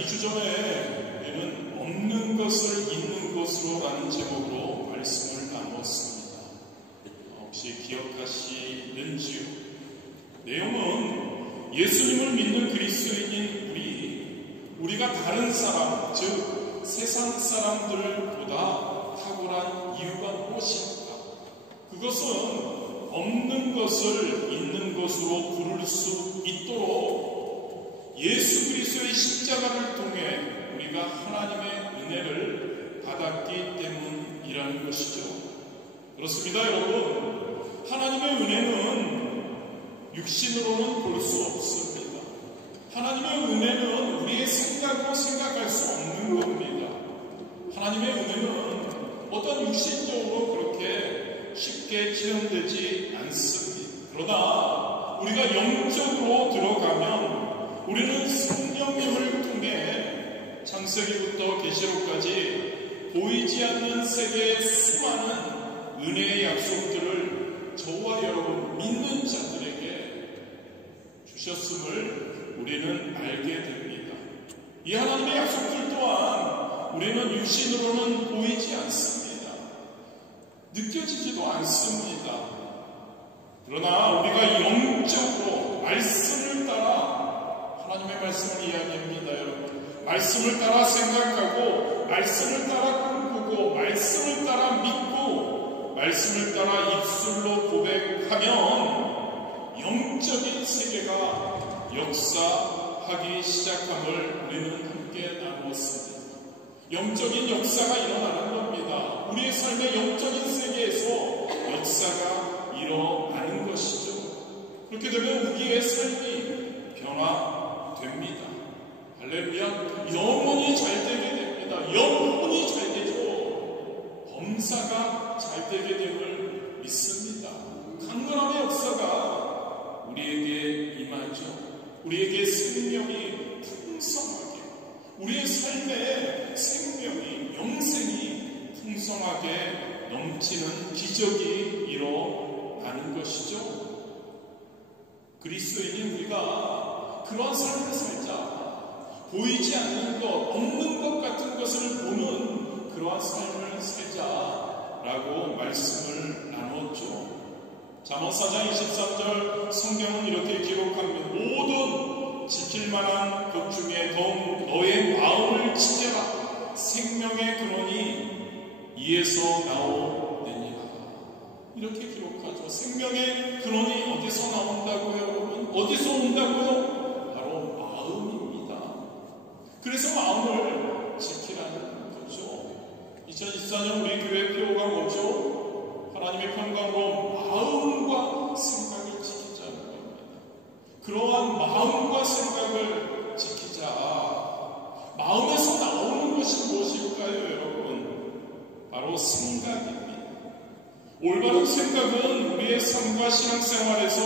2주 전에 우리는 없는 것을 있는 것으로 라는 제목으로 말씀을 나누었습니다. 혹시 기억하시는지요? 내용은 예수님을 믿는 그리스도인인 우리가 다른 사람, 즉 세상 사람들보다 탁월한 이유가 무엇인가? 그것은 없는 것을 있는 것으로 부를 수 있도록 예수 그리스도의 십자가를 통해 우리가 하나님의 은혜를 받았기 때문이라는 것이죠. 그렇습니다, 여러분. 하나님의 은혜는 육신으로는 볼 수 없습니다. 하나님의 은혜는 우리의 생각으로 생각할 수 없는 겁니다. 하나님의 은혜는 어떤 육신적으로 그렇게 쉽게 체험되지 않습니다. 그러나 우리가 영적으로 들어가면 우리는 성령님을 통해 창세기부터 계시록까지 보이지 않는 세계의 수많은 은혜의 약속들을 저와 여러분 믿는 자들에게 주셨음을 우리는 알게 됩니다. 이 하나님의 약속들 또한 우리는 육신으로는 보이지 않습니다. 느껴지지도 않습니다. 그러나 우리가 영적으로 말씀을 따라 하나님의 말씀을 이야기합니다, 여러분. 말씀을 따라 생각하고 말씀을 따라 꿈꾸고 말씀을 따라 믿고 말씀을 따라 입술로 고백하면 영적인 세계가 역사하기 시작함을 우리는 함께 나누었습니다. 영적인 역사가 일어나는 겁니다. 우리의 삶의 영적인 세계에서 역사가 일어나는 것이죠. 그렇게 되면 우리의 삶이 변화됩니다. 할렐루야. 영혼이 잘 되게 됩니다. 영혼이 잘 되죠. 범사가 잘 되게 됨을 믿습니다. 강건함의 역사가 우리에게 임하죠. 우리에게 생명이 풍성하게, 우리의 삶의 생명이, 영생이 풍성하게 넘치는 기적이 일어나는 것이죠. 그리스도인인 우리가 그러한 삶을 살자. 보이지 않는 것, 없는 것 같은 것을 보는 그러한 삶을 살자라고 말씀을 나누었죠. 잠언 4장 23절 성경은 이렇게 기록합니다. 모든 지킬 만한 것 중에 더욱 너의 마음을 지켜라. 생명의 근원이 이에서 나오느니라. 이렇게 기록하죠. 생명의 근원이 어디서 나온다고요, 여러분? 어디서 온다고요? 바로 마음입니다. 그래서 마음을 지키라는 거죠. 2024년 우리 교회 표어가 뭐죠? 하나님의 평강으로 마음과 생각을 지키자는 겁니다. 그러한 마음과 생각을 지키자. 마음에서 나오는 것이 무엇일까요, 여러분? 바로 생각입니다. 올바른 생각은 우리의 삶과 신앙생활에서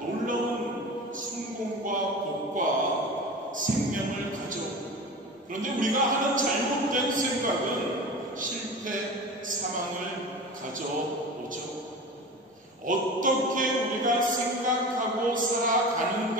놀라운 성공과 복과 생명을 가져옵니다. 그런데 우리가 하는 잘못된 생각은 실패, 사망을 가져오죠. 어떻게 우리가 생각하고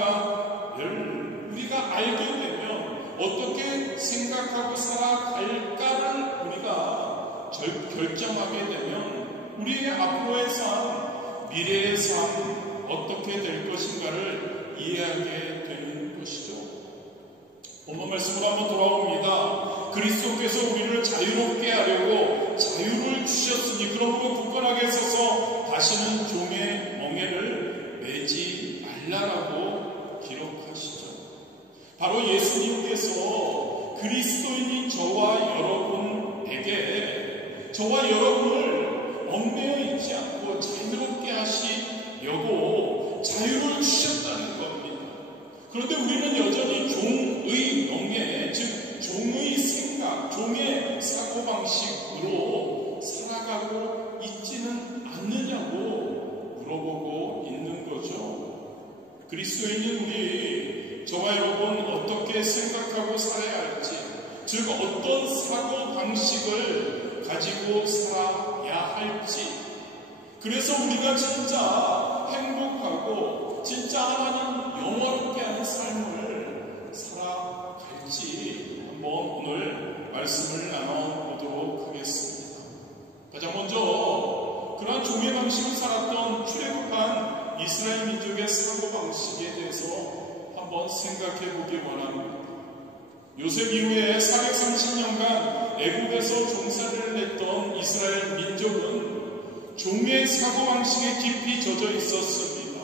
살아가는가를 우리가 알게 되면 어떻게 생각하고 살아갈까를 우리가 결정하게 되면 우리의 앞으로의 삶, 미래의 삶 어떻게 될 것인가를 이해하게 되는 것이죠. 본문 말씀으로 한번 돌아옵니다. 그리스도께서 우리를 자유롭게 하려고 자유를 주셨으니 그러므로 굳건하게 서서 다시는 종의 멍에를 매지 말라라고 기록하시죠. 바로 예수님께서 그리스도인인 저와 여러분에게 저와 여러분을 얽매여 있지 않고 자유롭게 하시려고 자유를 주셨다는 겁니다. 그런데 우리는 여전히 종의 멍에, 즉 종의 생각, 종의 사고방식으로 살아가고 있지는 않느냐고 물어보고 있는 거죠. 그리스도인인 우리, 저와 여러분 어떻게 생각하고 살아야 할지, 즉 어떤 사고방식을 가지고 살아야 할지, 그래서 우리가 진짜 행복하고 진짜 하나님 영원롭게 하는 삶을 살아갈지 오늘 말씀을 나눠보도록 하겠습니다. 가장 먼저 그러한 종의 방식을 살았던 출애굽한 이스라엘 민족의 사고방식에 대해서 한번 생각해 보기 원합니다. 요셉 이후에 430년간 애굽에서 종살이를 했던 이스라엘 민족은 종의 사고방식에 깊이 젖어 있었습니다.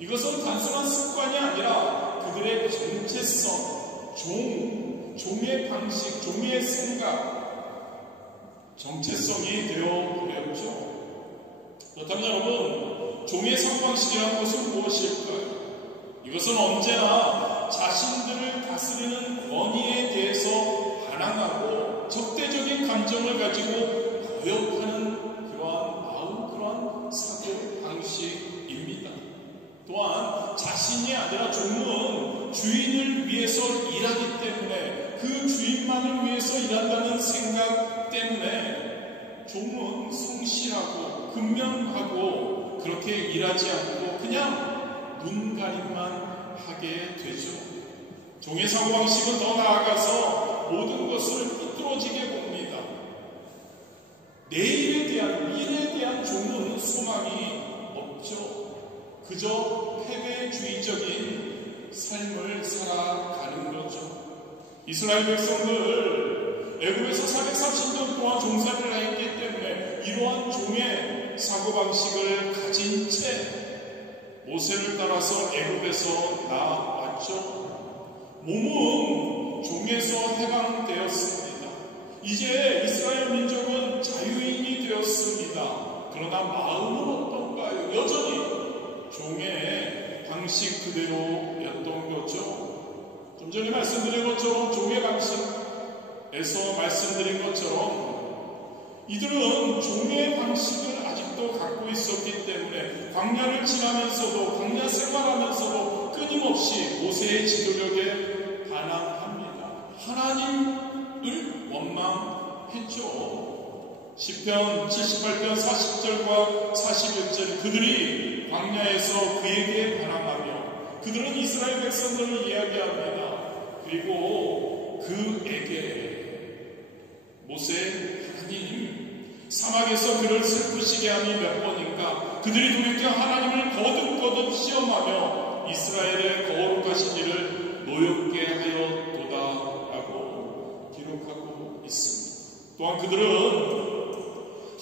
이것은 단순한 습관이 아니라 그들의 정체성, 종의 방식, 종의 생각, 정체성이 되어버렸죠. 그렇다면 여러분, 종의 사고방식이라는 것은 무엇일까요? 이것은 언제나 자신들을 다스리는 권위에 대해서 반항하고 적대적인 감정을 가지고 거역하는 그러한 마음, 그러한 사고 방식입니다. 또한 자신이 아니라 종은 주인을 위해서 일하기 때문에 그 주인만을 위해서 일한다는 생각 때문에 종은 성실하고 근면하고 그렇게 일하지 않고 그냥 눈가림만 하게 되죠. 종의 사고방식은 더 나아가서 모든 것을 삐뚤어지게 봅니다. 내일에 대한, 미래에 대한 종은 소망이 없죠. 그저 패배주의적인 삶을 살아가는 거죠. 이스라엘 백성들 애굽에서 430년 동안 종살이를 했기 때문에 이러한 종의 사고방식을 가진 채 모세를 따라서 애굽에서 나왔죠. 몸은 종에서 해방되었습니다. 이제 이스라엘 민족은 자유인이 되었습니다. 그러나 마음은 어떤가요? 여전히 종의 방식 그대로였던 거죠. 좀 전에 말씀드린 것처럼 종의 방식에서 말씀드린 것처럼 이들은 종의 방식을 아직도 갖고 있었기 때문에 광야를 지나면서도 광야 생활하면서도 끊임없이 모세의 지도력에 반항합니다. 하나님을 원망했죠. 시편 78편 40절과 41절 그들이 광야에서 그에게 반항하며 그들은 이스라엘 백성들을 이야기합니다. 그리고 그에게 모세 하나님 사막에서 그를 슬프시게 하니 몇 번인가 그들이 돌이켜 하나님을 거듭거듭 시험하며 이스라엘의 거룩하신 일을 노엽게 하였도다라고 기록하고 있습니다. 또한 그들은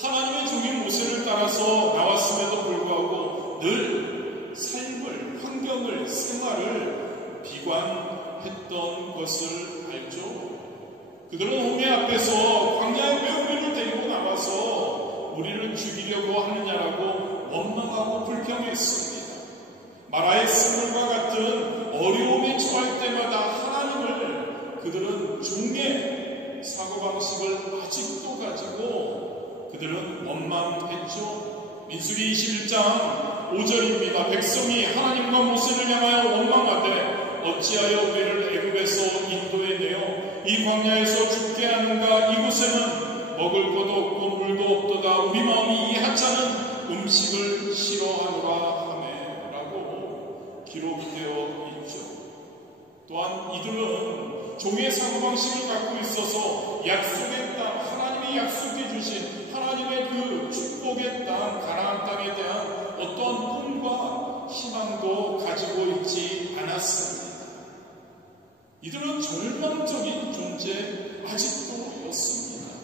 하나님의 종인 모세를 따라서 나왔음에도 불구하고 늘 삶을, 환경을, 생활을 비관했던 것을 알죠. 그들은 홍해 앞에서 광야의 매운물을 데리고 나와서 우리를 죽이려고 하느냐라고 원망하고 불평했습니다. 마라의 쓴물과 같은 어려움에 처할 때마다 하나님을 그들은 종의 사고방식을 아직도 가지고 그들은 원망했죠. 민수기 21장 5절입니다. 백성이 하나님과 모세를 향하여 원망하되 어찌하여 우리를 애굽에서 인도해내어 이 광야에서 죽게 하는가? 이곳에는 먹을 것도 없고 물도 없도다. 우리 마음이 이 하찮은 음식을 싫어하노라 하매 라고 기록되어 있죠. 또한 이들은 종의 사고방식을 갖고 있어서 약속의 땅, 하나님이 약속해 주신 하나님의 그 축복의 땅, 가나안 땅에 대한 어떤 꿈과 희망도 가지고 있지 않았습니다. 이들은 절망적인 존재 아직도였습니다.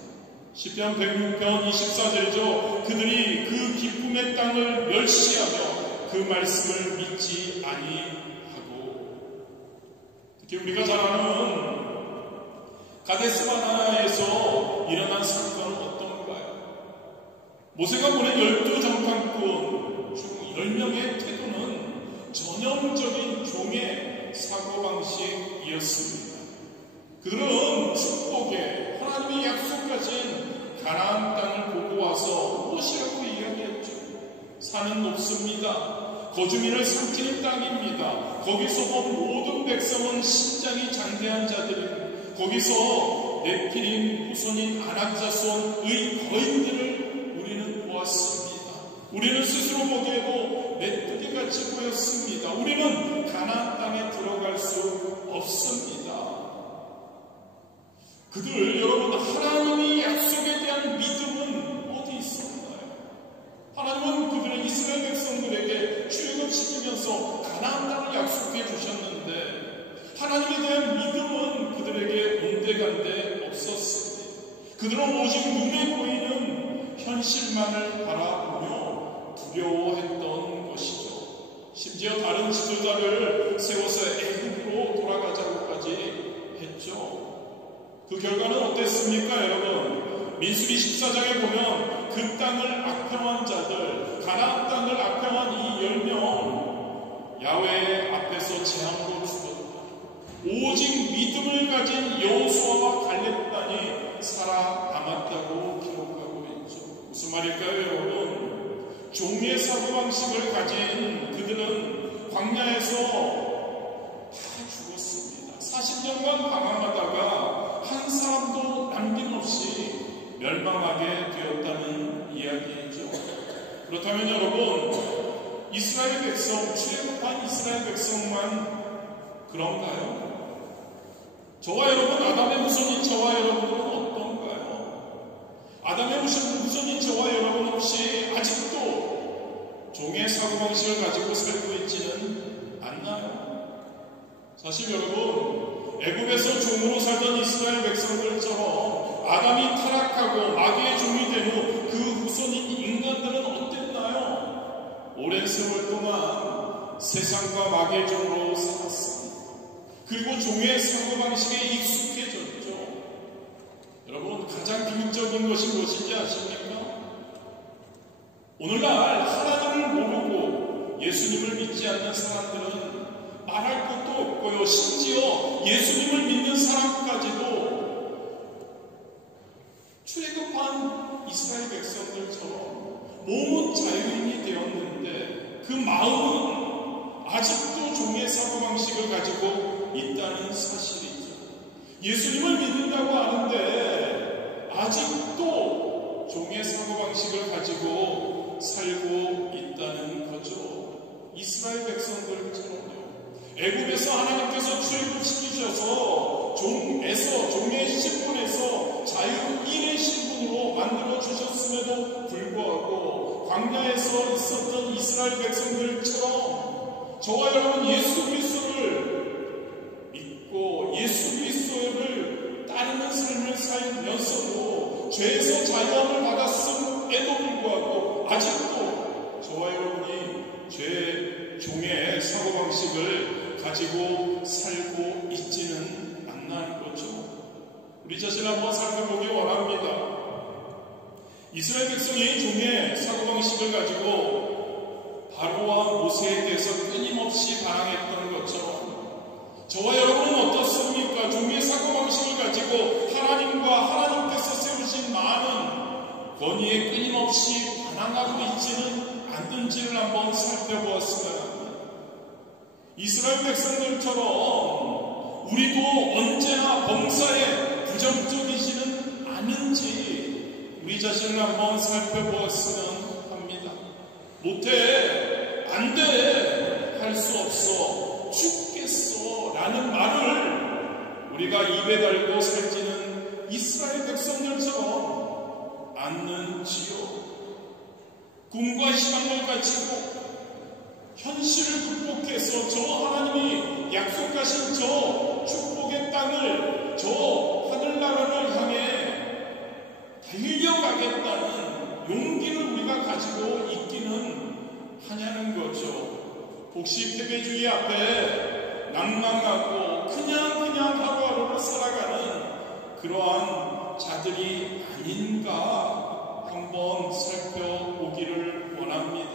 시편 106편 24절이죠. 그들이 그 기쁨의 땅을 멸시하며 그 말씀을 믿지 아니하고 특히 우리가 잘 아는 가데스바네아에서 일어난 사건은 어떤가요? 모세가 보낸 12정탐꾼 중 10명의 태도는 전형적인 종의 사고방식이었습니다. 그들은 축복에 하나님이 약속하신 가나안 땅을 보고 와서 무엇이라고 이야기했죠? 산은 높습니다. 거주민을 삼키는 땅입니다. 거기서 본 모든 백성은 신장이 장대한 자들입니다. 거기서 네피림 후손인 아낙 자손의 거인들을 우리는 보았습니다. 우리는 스스로 보기에도 메뚜기같이 보였습니다. 우리는 가나안 땅에 들어갈 수 없습니다. 그들 여러분 하나님의 약속에 대한 믿음은 어디 있었나요? 하나님은 그들의 이스라엘 백성들에게 출애굽시키면서 가나안 땅을 약속해 주셨는데 하나님에 대한 믿음은 그들에게 온데간데 없었습니다. 그들은 오직 눈에 보이는 현실만을 바라보며 두려워했던 것이죠. 심지어 다른 지도자를 세워서 애굽으로 돌아가자고까지 했죠. 그 결과는 어땠습니까, 여러분? 민수기 14장에 보면 그 땅을 악평한 자들, 가나안 땅을 악평한 이 10명 야훼 앞에서 재앙으로 죽었다. 오직 믿음을 가진 여호수아와 갈렙단이 살아남았다고 기록하고 있죠. 무슨 말일까요, 여러분? 종의 사고방식을 가진 그들은 광야에서 다 죽었습니다. 40년간 방황하다가 한 사람도 남김없이 멸망하게 되었다는 이야기이죠. 그렇다면 여러분, 이스라엘 백성, 출애굽한 이스라엘 백성만 그런가요? 저와 여러분, 아담의 후손인 저와 여러분은 어떤가요? 아담의 후손인 저와 여러분 혹시 아직도 종의 사고방식을 가지고 살고 있지는 않나요? 사실 여러분, 애굽에서 종으로 살던 이스라엘 백성들처럼 아담이 타락하고 마귀의 종이 된 후 그 후손인 인간들은 어땠나요? 오랜 세월 동안 세상과 마귀의 종으로 살았습니다. 그리고 종의 사고방식에 익숙해졌죠. 여러분, 가장 비극적인 것이 무엇인지 아십니까? 오늘날 하나님을 모르고 예수님을 믿지 않는 사람들은 말할 것도 없고요. 심지어 예수님을 믿는 사람까지도 출애굽한 이스라엘 백성들처럼 몸은 자유인이 되었는데 그 마음은 아직도 종의 사고방식을 가지고 있다는 사실이죠. 예수님을 믿는다고 하는데 아직도 종의 사고방식을 가지고 살고 있다는 거죠. 이스라엘 백성들처럼요. 애굽에서 하나님께서 출애굽시키셔서 종의 신분에서 자유인의 신분으로 만들어 주셨음에도 불구하고 광야에서 있었던 이스라엘 백성들처럼 저와 여러분 예수 그리스도를 믿고 예수 그리스도를 따르는 삶을 살면서도 죄에서 자유함을 받았음에도 불구하고 아직도 저와 여러분이 종의 사고방식을 가지고 살고 있지는 않는 거죠. 우리 자신을 한번 살펴보기 원합니다. 이스라엘 백성이 종의 사고방식을 가지고 바로와 모세에 대해서 끊임없이 반항했던 것처럼 저와 여러분은 어떻습니까? 종의 사고방식을 가지고 하나님과 하나님께서 세우신 많은 권위에 끊임없이 반항하고 있지는 않는지를 한번 살펴보았으면 합니다. 이스라엘 백성들처럼 우리도 언제나 범사에 부정적이지는 않은지 우리 자신을 한번 살펴보았으면 합니다. 못해, 안 돼, 할 수 없어, 죽겠어 라는 말을 우리가 입에 달고 살지는 이스라엘 백성들처럼 않는지요. 꿈과 희망을 가지고 현실을 극복해서 저 하나님이 약속하신 저 축복의 땅을, 저 하늘나라를 향해 달려가겠다는 용기를 우리가 가지고 있기는 하냐는 거죠. 혹시 패배주의 앞에 낭망하고 그냥 하루하루를 살아가는 그러한 자들이 아닌가 한번 살펴보기를 원합니다.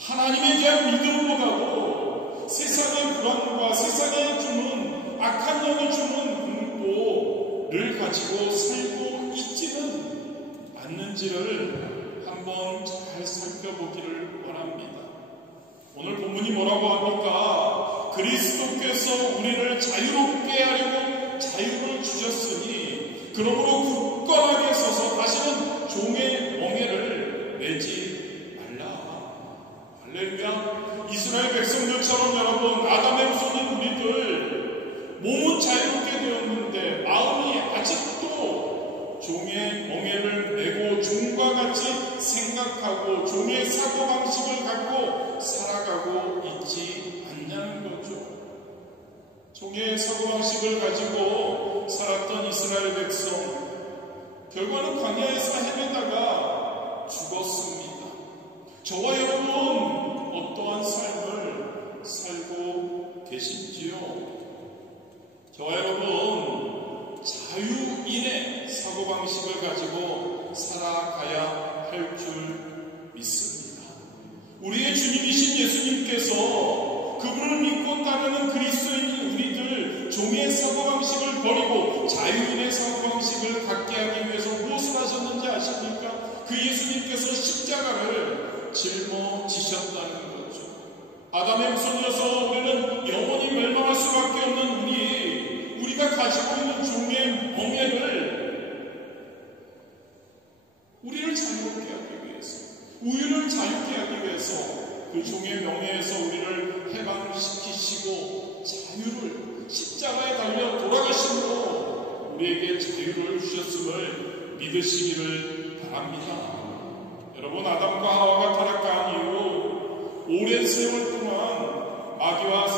하나님에 대한 믿음보다도 세상의 불안과 세상에 주는 악한 영이 주는 공포를 가지고 살고 있지는 않는지를 한번 잘 살펴보기를 원합니다. 오늘 본문이 뭐라고 합니까? 그리스도께서 우리를 자유롭게 하려고 자유를 주셨으니 그러므로 굳건하게 서서 다시는 종의 멍에를 매지 말라. 할렐루야. 이스라엘 백성들처럼 여러분, 아담의 후손인 우리들 몸은 자유롭게 되었는데 마음이 아직 종의 사고방식을 가지고 살았던 이스라엘 백성, 결과는 광야에서 헤매다가 죽었습니다. 저와 여러분 어떠한 삶을 살고 계신지요? 저와 여러분 자유인의 사고방식을 가지고 살아가야 할 줄 믿습니다. 우리의 주님이신 예수님께서 그분을 믿고 따르는 그리스도인 우리들 종의 사고방식을 버리고 자유인의 사고방식을 갖게 하기 위해서 무엇을 하셨는지 아십니까? 그 예수님께서 십자가를 짊어지셨다는 거죠. 아담의 후손이어서 우리는 영원히 멸망할 수밖에 없는 우리가 가지고 있는 종의 멍에를 우리를 자유롭게 하기 위해서, 우리를 자유케 하기 위해서 그 종의 명예에서 우리를 해방시키시고 자유를 십자가에 달려 돌아가심으로 우리에게 자유를 주셨음을 믿으시기를 바랍니다. 여러분, 아담과 하와가 타락한 이후 오랜 세월 동안 마귀와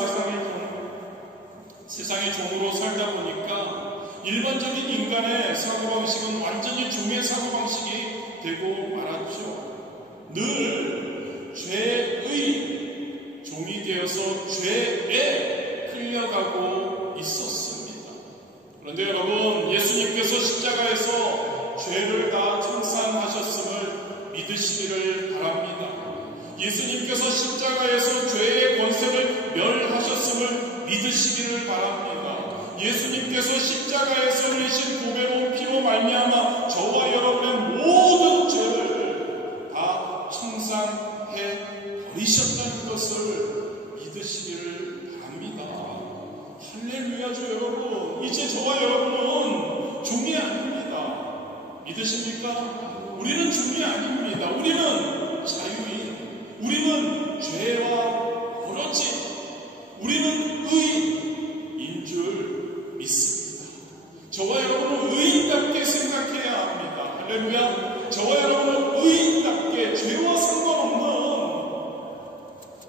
세상의 종으로 살다 보니까 일반적인 인간의 사고방식은 완전히 종의 사고방식이 되고 말았죠. 늘 죄의 종이 되어서 죄에 끌려가고 있었습니다. 그런데 여러분, 예수님께서 십자가에서 죄를 다 청산하셨음을 믿으시기를 바랍니다. 예수님께서 십자가에서 죄의 권세를 멸하셨음을 믿으시기를 바랍니다. 예수님께서 십자가에서 흘리신 보배로운 피로 말미암아 저와 여러분의 모든 죄를 다 청산해 버리셨다는 것을 믿으시기를 바랍니다. 할렐루야죠. 여러분, 이제 저와 여러분은 종이 아닙니다. 믿으십니까? 우리는 종이 아닙니다. 우리는 자유인, 우리는 죄와 멀어진, 우리는 의인인 줄 믿습니다. 저와 여러분은 의인답게 생각해야 합니다. 할렐루야. 저와 여러분은 의인답게 죄와 상관없는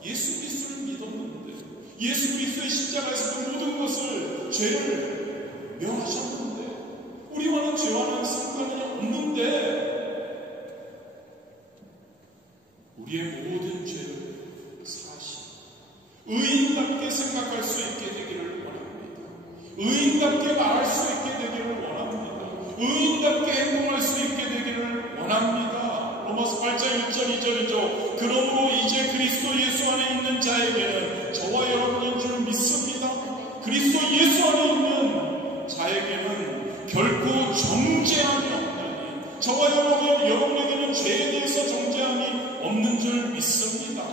예수 그리스도를 믿었는데, 예수 그리스도의 십자가에서 그 모든 것을 죄를 명하셨는데, 우리와는 죄와는 상관이 없는데 우리의 모든 죄를 의인답게 생각할 수 있게 되기를 원합니다. 의인답게 말할 수 있게 되기를 원합니다. 의인답게 행동할 수 있게 되기를 원합니다. 로마서 8장 1절 2절이죠. 그러므로 이제 그리스도 예수 안에 있는 자에게는, 저와 여러분인 줄 믿습니다. 그리스도 예수 안에 있는 자에게는 결코 정죄함이 없다니, 저와 여러분에게는 죄에 대해서 정죄함이 없는 줄 믿습니다.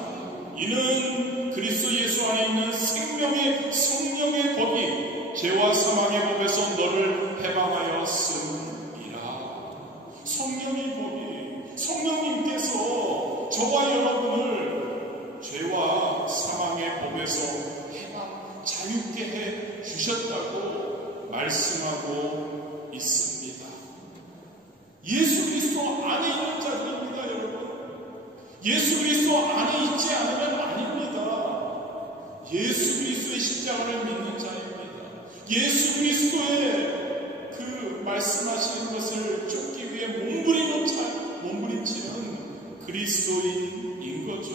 이는 그리스도 예수 안에 있는 생명의 성령의 법이 죄와 사망의 법에서 너를 해방하였음이라. 성령의 법이, 성령님께서 저와 여러분을 죄와 사망의 법에서 해방, 자유케 해 주셨다고 말씀하고 있습니다. 예수 그리스도 안에 있는 자들입니다, 여러분. 예수 그리스도 안에 있지 않으면 아닙니다. 예수 그리스도의 십자가를 믿는 자입니다. 예수 그리스도의 그 말씀하시는 것을 쫓기 위해 몸부림치는 그리스도인인 거죠.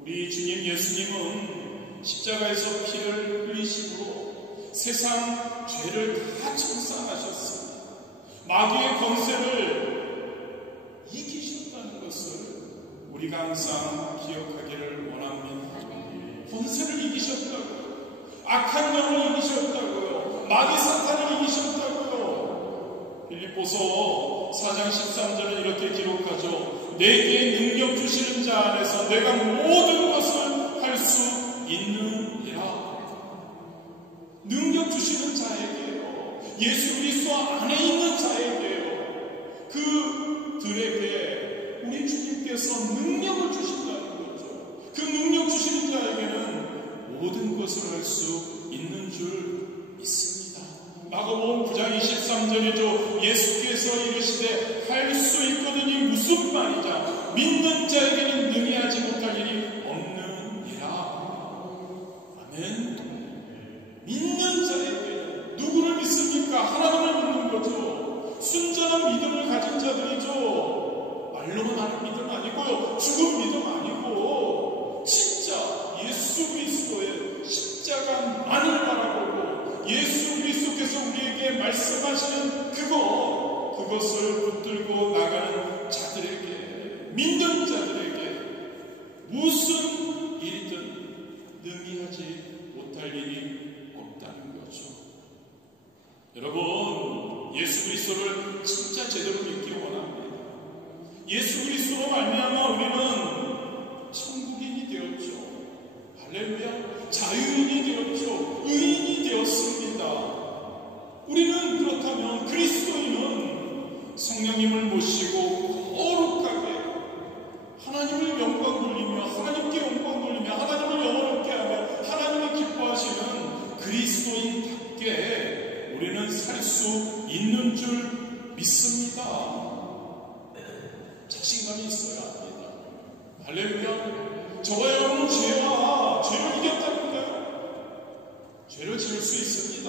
우리 주님 예수님은 십자가에서 피를 흘리심으로 세상 죄를 다 청산하셨습니다. 마귀의 권세를 이기셨다는 것을 우리가 항상 기억하기를 원합니다. 권세를 이기셨다고요. 악한 영을 이기셨다고요. 마귀 사탄을 이기셨다고요. 필립보서 4장 13절은 이렇게 기록하죠. 내게 능력 주시는 자 안에서 내가 모든 것을 할 수 있느니라. 능력 주시는 자에게요. 예수 그리스도 안에 있는 자에게요. 그들에게 우리 주님께서 능력을 주신다는 거죠. 그 능력 주시는 자에게는 모든 것을 할 수 있는 줄 믿습니다. 마가복음 9장 23절이죠. 예수께서 이르시되 할 수 있거든이 무슨 말이냐. 믿는 자에게는 능히 하지 못할 일이 없느니라. 아멘. 부활하는 믿음 아니고요, 죽은 믿음 아니고 진짜 예수 그리스도의 십자가만을 바라보고 예수 그리스도께서 우리에게 말씀하시는 그것을 붙들고 나가는 자들에게, 믿는 자들에게 무슨 일이든 능히하지 못할 일이 없다는 거죠. 여러분, 예수 그리스도를 진짜 제대로 믿기 원합니다. 예수 그리스도로 말미암아 우리는 천국인이 되었죠. 할렐루야. 자유인이 되었죠. 의인이 되었습니다. 우리는 그렇다면, 그리스도인은 성령님을 모시고 거룩하게 하나님을 영광 돌리며, 하나님께 영광 돌리며, 하나님을 영원롭게 하며 하나님이 기뻐하시는 그리스도인답게 우리는 살 수 있는 줄 믿습니다. 자신감이 있어야 합니다. 할렐루야. 저와 여러분은 죄를 이겼다니까요. 죄를 지을 수 있습니다.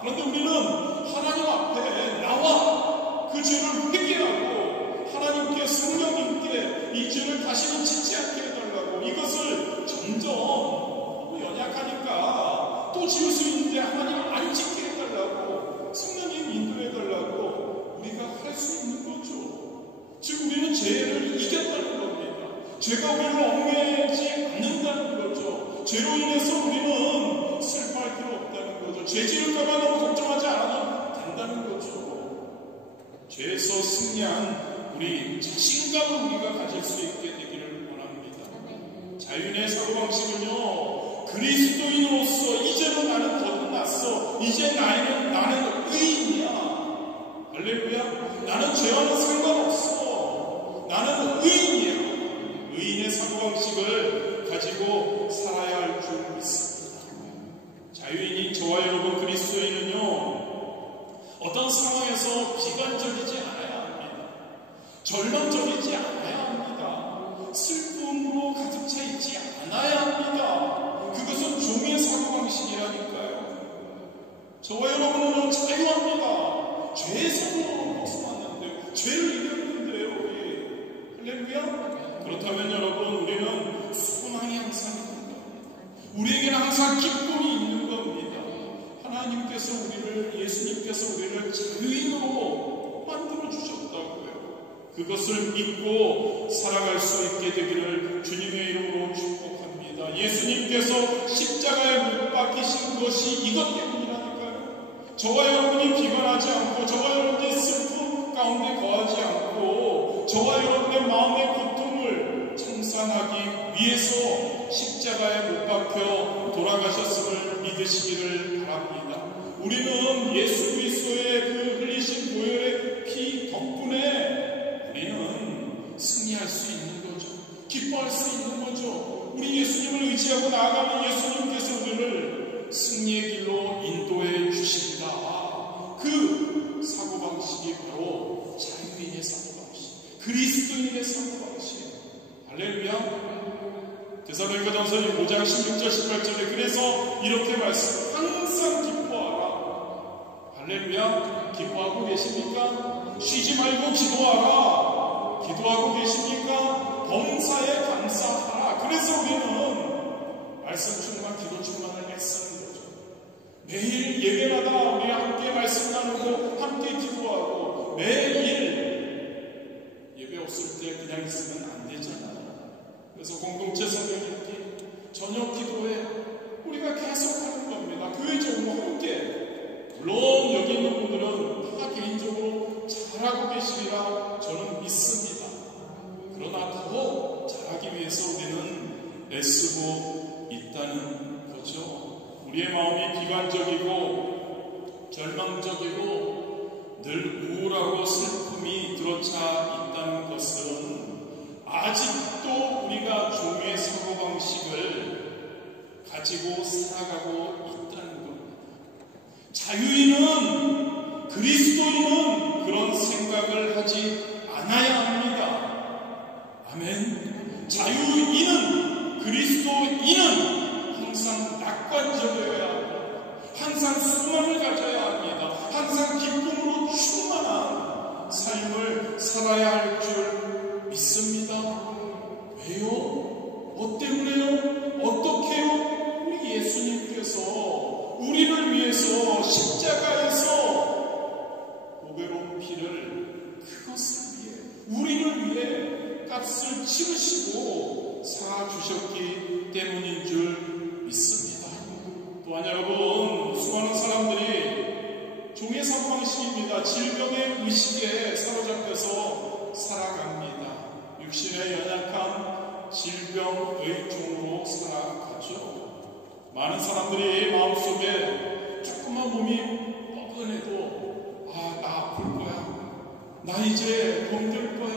그런데 우리는 하나님 앞에 나와 그 죄를 회개하고 하나님께, 성령님께 이 죄를 다시는 짓지 않게 해달라고, 이것을 점점 너무 연약하니까 또 지을 수 있는데 하나님 안 짓게 해달라고, 성령님 인도해달라고 우리가 할 수 있는 거죠. 즉 우리는 죄를 이겼다는 겁니다. 죄가 우리를 얽매이지 않는다는 거죠. 죄로 인해서 우리는 슬퍼할 필요 없다는 거죠. 죄 지을까봐 너무 걱정하지 않아도 된다는 거죠. 죄에서 승리한 우리 자신감을 우리가 가질 수 있게 되기를 원합니다. 자유인의 사고방식은요, 그리스도인으로서 이제는 나는 거듭났어, 이제 나는 의인이야, 할렐루야. 나는 죄와는 상관없어, 나는 의인이야. 의인의 사고방식을 가지고 살아야 할 줄 믿습니다. 자유인인 저와 여러분 그리스도인은요, 어떤 상황에서 비관적이지 않아야 합니다. 절망적이지 않아야 합니다. 슬픔으로 가득 차 있지 않아야 합니다. 그것은 종의 사고방식이라니까요. 저와 여러분은 자유합니다. 죄에서 벗어났는데, 죄를 이겼는데요, 우리. 할렐루야. 그렇다면 여러분, 우리는 소망이 항상 있는 겁니다. 우리에게는 항상 기쁨이 있는 겁니다. 하나님께서 예수님께서 우리를 자유인으로 만들어 주셨다고요. 그것을 믿고 살아갈 수 있게 되기를 주님의 이름으로 축복합니다. 예수님께서 십자가에 못 박히신 것이 이것 때문이라니까요. 저와 여러분이 비관하지 않고, 저와 여러분이 슬픔 가운데 거하지 않고, 저와 여러분의 마음의 고통을 청산하기 위해서 십자가에 못 박혀 돌아가셨음을 믿으시기를 바랍니다. 우리는 예수 그리스도의 그 흘리신 보혈의 피 덕분에 우리는 승리할 수 있는 거죠. 기뻐할 수 있는 거죠. 우리 예수님을 의지하고 나아가는 예수님께서 우리를 승리의 길로 인도해 주십니다. 그 사고방식이 바로 자유인의 사고방식, 그리스도인의 사고방식. 할렐루야. 데살로니가전서 5장 16절 18절에 그래서 이렇게 말씀, 항상 기뻐하라. 할렐루야. 기뻐하고 계십니까? 쉬지 말고 기도하라. 기도하고 계십니까? 범사에 감사하라. 그래서 우리는 말씀 충만, 기도 충만을 애쓰는 거죠. 매일 예배마다 우리 함께 말씀 나누고 함께 기도하고, 매일 예배 없을 때 그냥 있으면 안 되잖아요. 그래서 공동체 성경 읽기, 저녁 기도회 우리가 계속 하는 겁니다. 교회적으로 함께. 물론 여기 있는 분들은 다 개인적으로 잘하고 계시리라 저는 믿습니다. 그러나 더 잘하기 위해서 우리는 애쓰고 있다는 거죠. 우리의 마음이 비관적이고 절망적이고 늘 우울하고 슬픔이 들어차 있다는 것은 아직도 우리가 종의 사고방식을 가지고 살아가고 있다는 겁니다. 자유인은, 그리스도인은 그런 생각을 하지 않아야 합니다. 아멘. 자유인은, 그리스도인은 항상 낙관적이어야 합니다. 항상 소망을 가져야 합니다. 항상 기쁨으로 충만한 삶을 살아야 할 줄 믿습니다. 뭐 때문에요? 어떻게요? 우리 예수님께서 우리를 위해서 십자가에서 보배로운 피를 그것을 위해 우리를 위해 값을 치르시고 살아주셨기 때문인 줄 믿습니다. 또한 여러분, 수많은 사람들이 종의 사고방식입니다. 질병의 의식에 사로잡혀서 살아갑니다. 육신의 연약한 질병의 종으로 살아가죠. 많은 사람들이 마음속에 조금만 몸이 뻐근해도 나 아플 거야, 나 이제 병들 거야,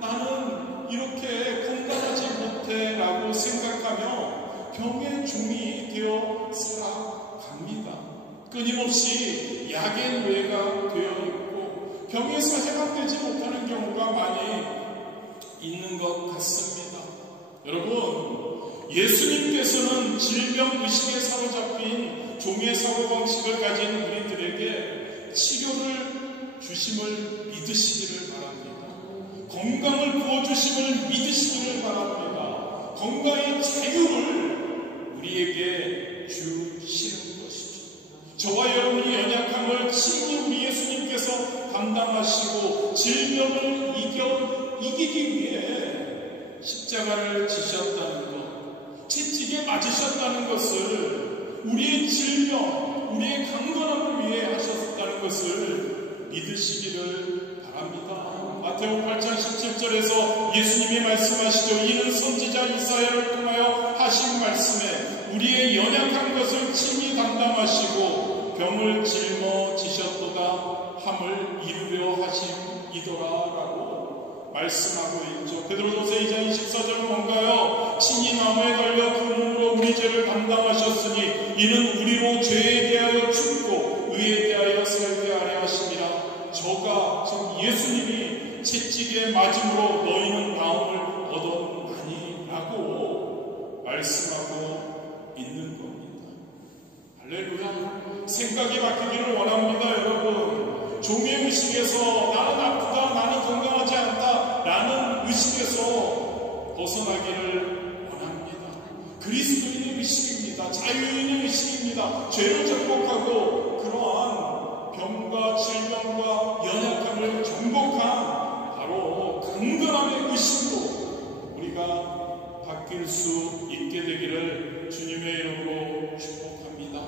나는 이렇게 건강하지 못해 라고 생각하며 병의 종이 되어 살아갑니다. 끊임없이 약의 노예가 되어 있고 병에서 해방되지 못하는 경우가 많이 있는 것 같습니다. 여러분, 예수님께서는 질병의식에 사로잡힌 종의 사고방식을 가진 우리들에게 치료를 주심을 믿으시기를 바랍니다. 건강을 부어주심을 믿으시기를 바랍니다. 건강의 자유를 우리에게 주시는 것이죠. 저와 여러분이 연약함을 친히 우리 예수님께서 담당하시고 질병을 이기기 위해 십자가를 지셨다는 것, 채찍에 맞으셨다는 것을, 우리의 질병, 우리의 강건함을 위해 하셨다는 것을 믿으시기를 바랍니다. 마태복음 8장 17절에서 예수님이 말씀하시죠. 이는 선지자 이사야를 통하여 하신 말씀에 우리의 연약한 것을 친히 담당하시고 병을 짊어지셨도다 함을 이루려 하심이더라라고 말씀하고 있죠. 베드로전서 2장 24절은 뭔가요? 친히 나무에 달려 그 몸으로 우리 죄를 담당하셨으니 이는 우리로 죄에 대하여 죽고 의에 대하여 살게 하려 하심이라. 저가 즉 예수님이 채찍에 맞음으로 너희는 나음을 얻었나니 라고 말씀하고 있는 겁니다. 할렐루야. 생각이 바뀌기를 원합니다. 여러분, 종의 의식에서 나는 아프다, 나는 건강하지 않다 라는 의식에서 벗어나기를 원합니다. 그리스도인의 의식입니다. 자유인의 의식입니다. 죄를 정복하고 그러한 병과 질병과 연약함을 정복한 바로 강건함의 의식으로 우리가 바뀔 수 있게 되기를 주님의 이름으로 축복합니다.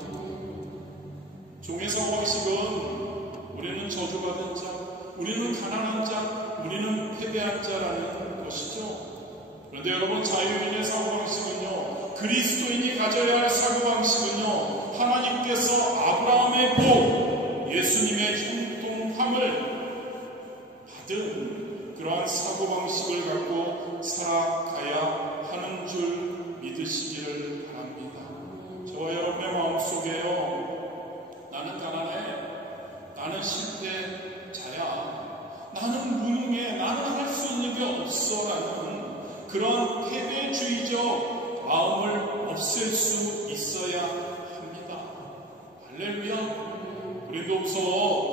종의 사고방식은 우리는 저주받은 자, 우리는 가난한 자, 우리는 패배한 자라는 것이죠. 그런데 여러분, 자유인의 사고방식은요, 그리스도인이 가져야 할 사고방식은요, 하나님께서 아브라함의 복, 예수님의 형통함을 받은 그러한 사고방식을 갖고 살아가야 하는 줄 믿으시기를 바랍니다. 저와 여러분의 마음속에요, 나는 가난해, 나는 실패자야, 나는 무능해, 나는 할 수 있는 게 없어 라는 그런 패배주의적 마음을 없앨 수 있어야 합니다. 할렐루야. 고린도후서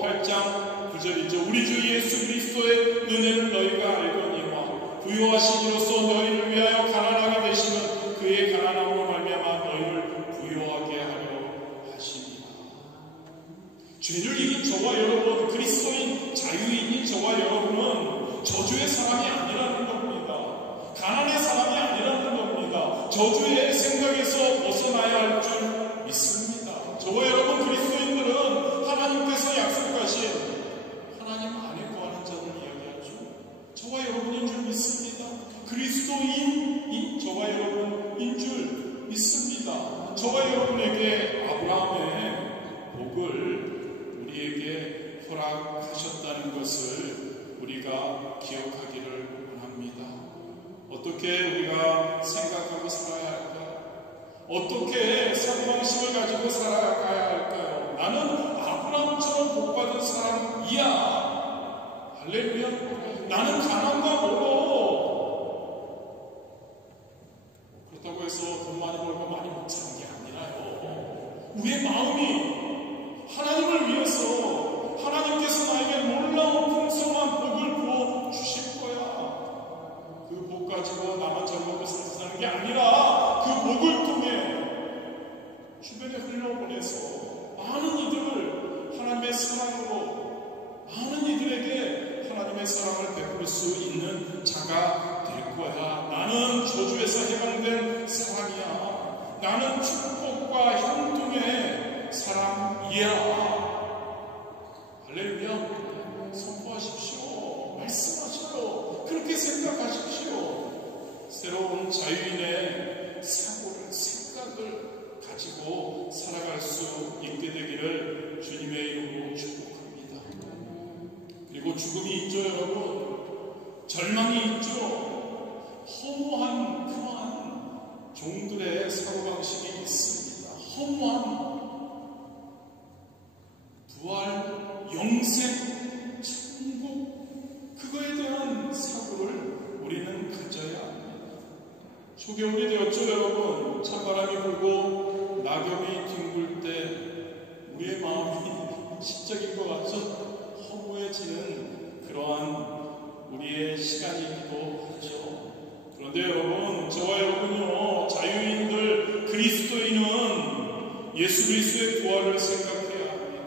8장 9절이죠. 우리 주 예수 그리스도의 은혜를 너희가 알거니와 부요하시기로서 너희를 위하여 가난하게 되시는 그의 가난함으로 말미암아 너희를 부요하게 하려 하시니라. 죄를 이긴 저와 여러분, 그리스도인 자유인인 저와 여러분은 저주의 사람이 아니라는 겁니다. 가난의 사람이 아니라는 겁니다. 저주의 생각에서 벗어나야 할 줄 믿습니다. 저와 여러분 그리스도인들은 하나님께서 약속하신 하나님 안에 거하는 자를 이야기하죠. 저와 여러분인 줄 믿습니다. 그리스도인인 저와 여러분인 줄 믿습니다. 저와 여러분에게 아브라함의 복을 우리에게 허락하셨다는 것을 우리가 기억하기를 원합니다. 어떻게 우리가 생각하고 살아야 할까요? 어떻게 사고방식을 가지고 살아가야 할까요? 나는 아브라함처럼 복받은 사람이야. 할렐루야. 나는 가난과 멀어. 그렇다고 해서 돈 많이 벌고 많이 못 사는 게 아니라요. 우리의 마음이 하나님을 위해서 하나님께서 나에게 놀라운 풍성한 복을 부어 주실 거야. 그 복 가지고 나만 잘 먹고 사는 게 아니라 하나님의 사랑을 베풀 수 있는 자가 될 거야. 나는 저주에서 해방된 사람이야. 나는 축복과 형통의 사람이야. 할렐루야. 선포하십시오. 말씀하시오. 그렇게 생각하십시오. 새로운 자유인의 사고를, 생각을 가지고 살아갈 수 있게 되기를 주님의 이름으로 축복합니다. 그리고 죽음이 있죠, 여러분. 절망이 있죠. 허무한 그러한 종들의 사고방식이 있습니다. 허무한 부활, 영생, 천국, 그거에 대한 사고를 우리는 가져야 합니다. 초겨울이 되었죠, 여러분. 찬바람이 불고 낙엽이 뒹굴 때 우리의 마음이 십적인 것 같죠? 허무해지는 그러한 우리의 시간이기도 하죠. 그런데 여러분, 저와 여러분요, 자유인들, 그리스도인은 예수 그리스도의 부활을 생각해야 합니다.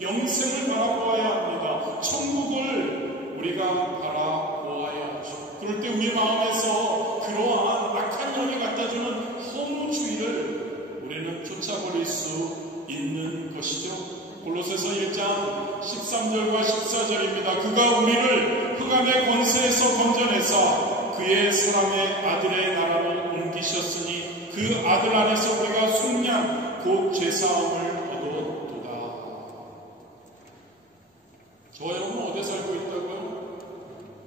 영생을 바라보아야 합니다. 천국을 우리가 바라보아야 하죠. 그럴 때 우리 마음에서 그러한 악한 영이 갖다주는 허무주의를 우리는 쫓아버릴 수 있는 것이죠. 골로새서 1장 13절과 14절입니다. 그가 우리를 흑암의 권세에서 건져내사 그의 사람의 아들의 나라로 옮기셨으니 그 아들 안에서 우리가 속량 곧 죄사함을 얻었도다. 저와 여러분은 어디에 살고 있다고요?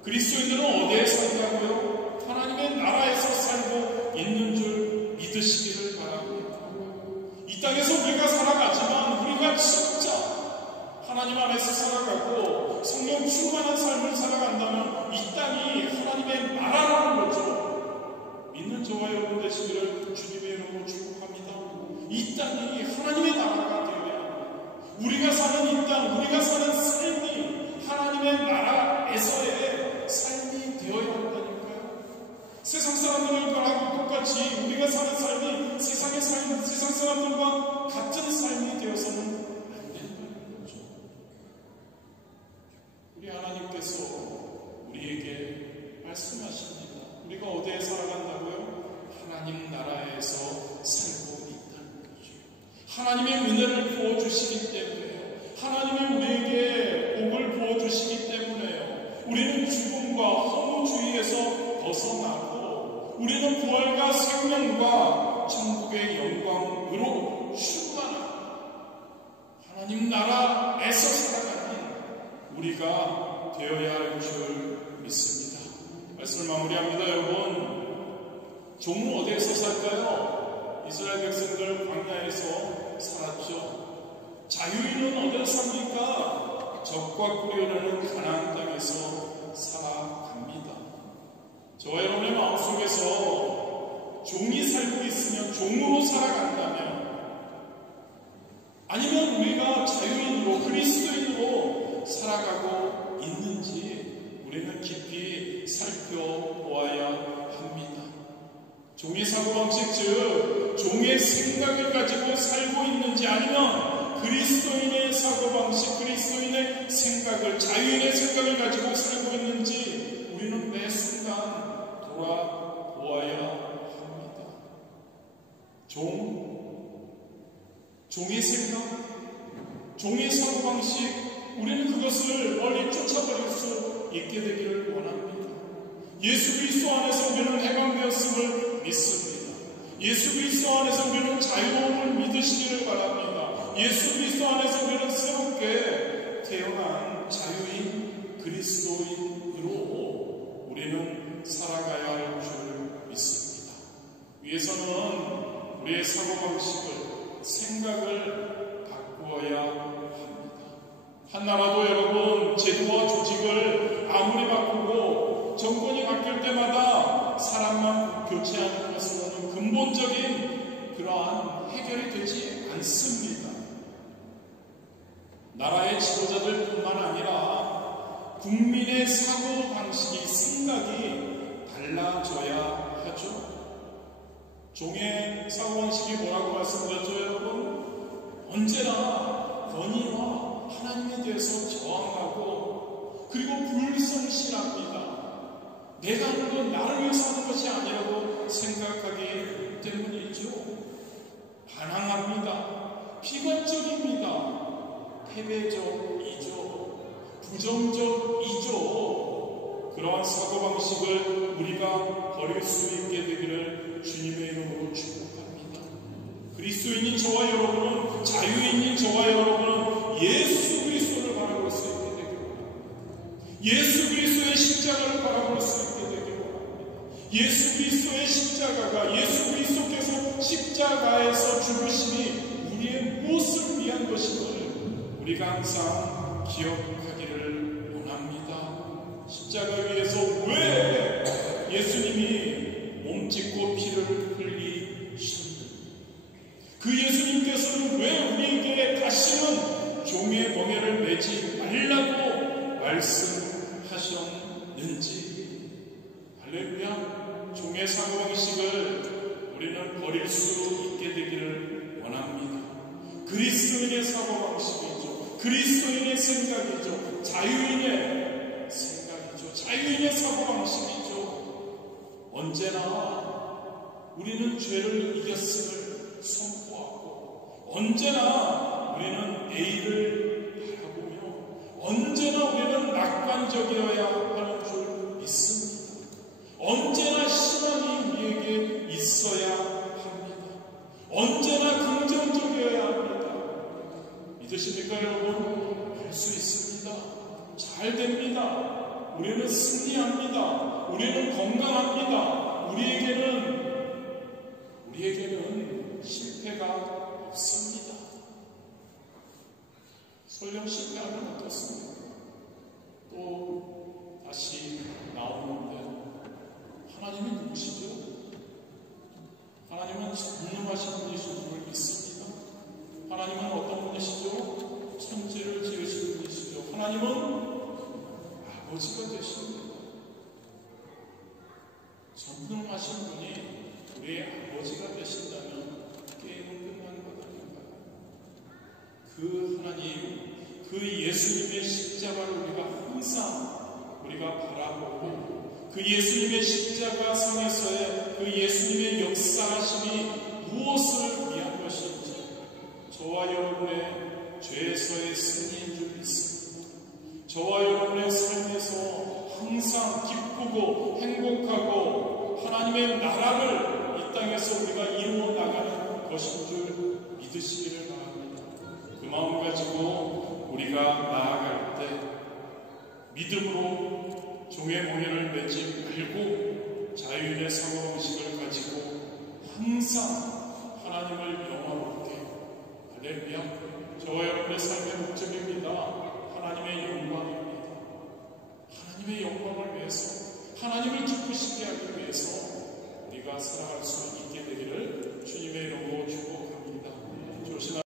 그리스도인들은 어디에 산다고요? 하나님의 나라에서 살고 있는 줄 믿으시기를 바랍니다. 이 땅에서 우리가 살아가지만 우리가 진짜 하나님 안에서 살아가고 성령 충만한 삶을 살아간다면 이 땅이 하나님의 나라라는 거죠. 믿는 저와 여러분 되시기를 주님의 이름으로 축복합니다. 이 땅이 하나님의 나라가 되어야 합니다. 우리가 사는 이 땅, 우리가 사는 삶이 하나님의 나라에서의 삶이 되어야 한다니까요. 세상 사람들과 똑같이 우리가 사는 삶이 세상의 삶, 세상 사람들과 같은 삶이 되어서는 안 된다는 거죠. 우리 하나님께서 우리에게 말씀하십니다. 우리가 어디에 살아간다고요? 하나님 나라에서 살고 있다는 거죠. 하나님의 은혜를 부어주시기 때문에요. 하나님이 우리에게 복을 부어주시기 때문에요. 우리는 죽음과 허무주의에서 벗어나고 우리는 부활과 생명과 천국의 영광으로 충만합니다. 하나님 나라에서 살아가는 우리가 되어야 할 줄 믿습니다. 말씀을 마무리합니다. 여러분, 종은 어디에서 살까요? 이스라엘 백성들 광야에서 살았죠. 자유인은 어디서 삽니까? 적과 꿀이 가나안 땅에서 살아갑니다. 저와 여러분의 마음속에서 종이 살고 있으면 종으로 살아간다면, 아니면 우리가 자유인으로 그리스도인으로 살아가고 있는지 우리는 깊이 살펴보아야 합니다. 종의 사고방식, 즉 종의 생각을 가지고 살고 있는지, 아니면 그리스도인의 사고방식, 그리스도인의 생각을, 자유인의 생각을 가지고 살고 있는지 우리는 매 순간 돌아보아야 합니다. 종의 생각, 종의 사고방식, 우리는 그것을 멀리 쫓아버릴 수 있게 되기를 원합니다. 예수 그리스도 안에서 우리는 해방되었음을 믿습니다. 예수 그리스도 안에서 우리는 자유로움을 믿으시기를 바랍니다. 예수 그리스도 안에서 우리는 새롭게 태어난 자유인 그리스도인으로 우리는 살아가야 할 줄 믿습니다. 위에서는 우리의 사고방식을, 생각을 바꾸어야 합니다. 한 나라도 여러분, 제도와 조직을 아무리 바꾸고 정권이 바뀔 때마다 사람만 교체하는 것으로는 근본적인 그러한 해결이 되지 않습니다. 나라의 지도자들 뿐만 아니라 국민의 사고방식이, 생각이 달라져야 하죠. 종의 사고방식이 뭐라고 말씀드렸죠, 여러분? 언제나 권위와 하나님에 대해서 저항하고 그리고 불성실합니다. 내가 하는 건 나를 위해서 하는 것이 아니라고 생각하기 때문이죠. 반항합니다. 비관적입니다. 패배적이죠. 부정적이죠. 그러한 사고방식을 우리가 버릴 수 있게 되기를 주님의 이름으로 축복합니다. 그리스도인인 저와 여러분은, 자유인인 저와 여러분은 예수 그리스도를 바라볼 수 있게 되기를 바랍니다. 예수 그리스도의 십자가를 바라볼 수 있게 되기를 바랍니다. 예수 그리스도의 십자가가, 예수 그리스도께서 십자가에서 죽으심이 우리의 무엇을 위한 것인가를 우리가 항상 기억하기를 원합니다. 십자가 위에서 왜 예수님이 몸짓고 피를 흘리셨는가? 그 예수님께서는 왜 우리에게 다시는 종의 멍에를 매지 말라고 말씀하셨는지. 할렐루야. 종의 사고방식을 우리는 버릴 수 있게 되기를 원합니다. 그리스도인의 사고방식이죠. 그리스도인의 생각이죠. 자유인의 생각이죠. 자유인의 사고방식이죠. 언제나 우리는 죄를 이겼음을 선포하고, 언제나 우리는 A를 바라보며, 언제나 우리는 낙관적이어야 하는 줄 믿습니다. 언제나 희망이 우리에게 있어야 합니다. 언제나 긍정적이어야 합니다. 믿으십니까 여러분? 할 수 있습니다. 잘 됩니다. 우리는 승리합니다. 우리는 건강합니다. 우리에게는 실패가 없습니다. 설령 실패하면 어떻습니까? 또 다시 나오는데, 하나님이 누구시죠? 하나님은 분명하신 분이신 줄 믿습니다. 하나님은 어떤 분이시죠? 천지를 지으신 분이시죠. 하나님은 아버지가 되십니다. 전능하신 분이 우리의 아버지가 되신다면 게임은 끝난 것 아닌가요? 그 하나님, 그 예수님의 십자가를 항상 우리가 바라보고, 그 예수님의 십자가 상에서의 그 예수님의 역사하심이 무엇을 위한 것인지 저와 여러분의 죄에서의 승리인 줄 믿습니다. 저와 여러분의 삶에서 항상 기쁘고 행복하고 하나님의 나라를 이 땅에서 우리가 이루어 나가는 것인 줄 믿으시기를 바랍니다. 그 마음 가지고 우리가 나아갈 때 믿음으로 종의 멍에를 매지 말고 자유인의 사고방식을 가지고 항상 하나님을 영화롭게, 할렐루야, 저와 여러분의 삶의 목적입니다. 하나님의 영광입니다. 하나님의 영광을 위해서, 하나님을 기쁘시게 하기 위해서 우리가 살아갈 수 있게 되기를 주님의 이름으로 축복합니다.